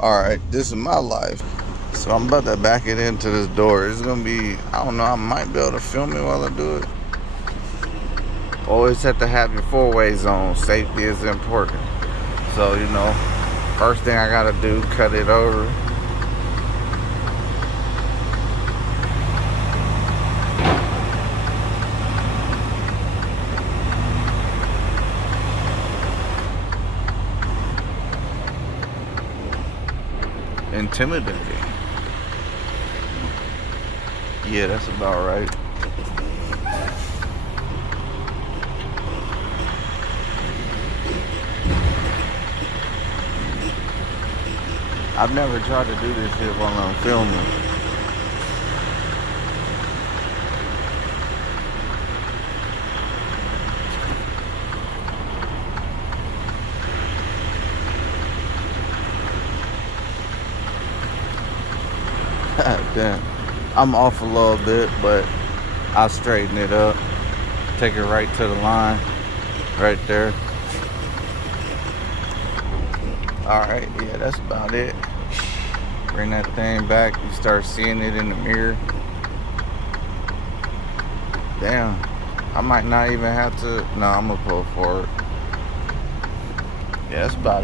Alright, this is my life. So I'm about to back it into this door. It's gonna be, I don't know, I might be able to film it while I do it. Always have to have your four-ways on. Safety is important. So, first thing I gotta do, cut it over. Intimidating. Yeah, that's about right. I've never tried to do this shit while I'm filming. Damn. I'm off a little bit, but I'll straighten it up. Take it right to the line. Right there. Alright, yeah, that's about it. Bring that thing back. You start seeing it in the mirror. Damn. I might not even have to. No, I'm gonna pull forward. Yeah, that's about it.